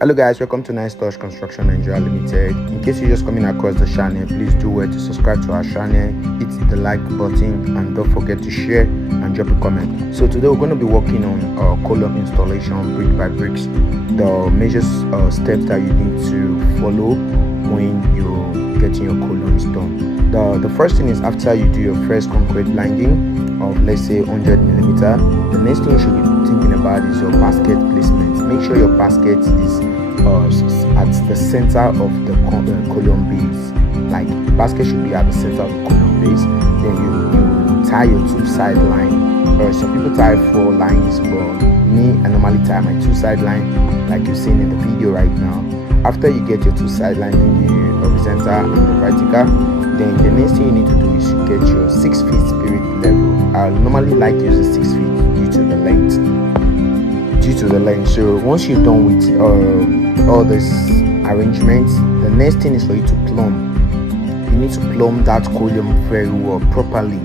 Hello guys, welcome to Nice Touch Construction Nigeria Limited. In case you're just coming across the channel, please do well to subscribe to our channel, hit the like button, and don't forget to share and drop a comment. So today we're going to be working on column installation brick by bricks, the major steps that you need to follow when you're getting your columns done. The first thing is, after you do your first concrete blinding of, let's say, 100 millimeter, the next thing you should be thinking about is your basket placement. Make sure your basket is at the center of the column base. Like, the basket should be at the center of the column base. Then you tie your two side line. Some people tie 4 lines, but me, I normally tie my 2 side line, like you're seeing in the video right now. After you get your 2 side line in the horizontal and the vertical, then the next thing you need to do is you get your 6 feet spirit level. I normally like using 6 feet due to the length. So once you're done with all this arrangements, the next thing is for you to plumb. You need to plumb that column very well, properly,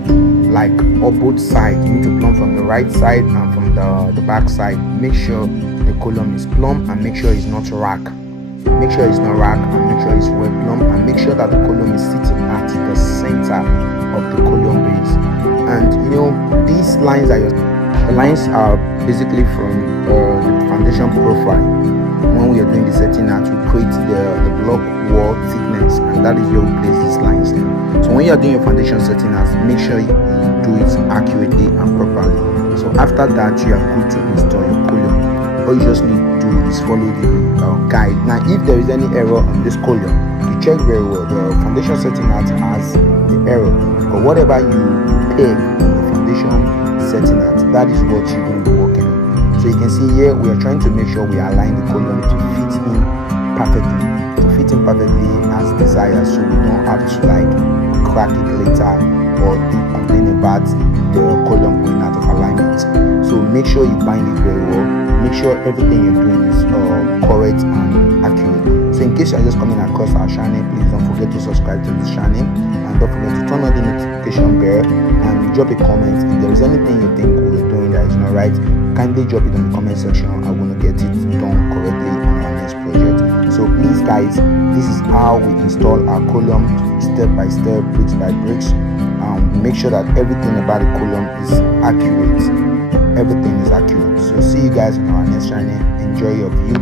like on both sides. You need to plumb from the right side and from the back side. Make sure the column is plumb and make sure it's not rack. Make sure it's not rack and make sure it's well plumbed, and make sure that the column is sitting at the center of the column base. And these lines are basically from the foundation profile. When we are doing the setting out, we create the block wall thickness, and that is where we place these lines in. So when you are doing your foundation setting out, make sure you do it accurately and properly. So after that, you are good to install your column. All you just need to do is follow the guide. Now, if there is any error on this column, you check very well. The foundation setting out has the error, but whatever you peg on the foundation setting out, that is what you're going to be working on. So you can see here, we are trying to make sure we align the column to fit in perfectly as desired, so we don't have to like crack it later or complain about the column going out of alignment. So make sure you bind it very well. Make sure everything you're doing is correct and accurate. So in case you're just coming across our channel, please don't forget to subscribe to this channel, and don't forget to turn on the notification bell and drop a comment. If there is anything you think we're doing that is not right, kindly drop it in the comment section. I want to get it done correctly on our next project. So please guys, this is how we install our column, step by step, bricks by bricks. Make sure that everything about the column is accurate. Everything is accurate. So see you guys in our next channel. Enjoy your view.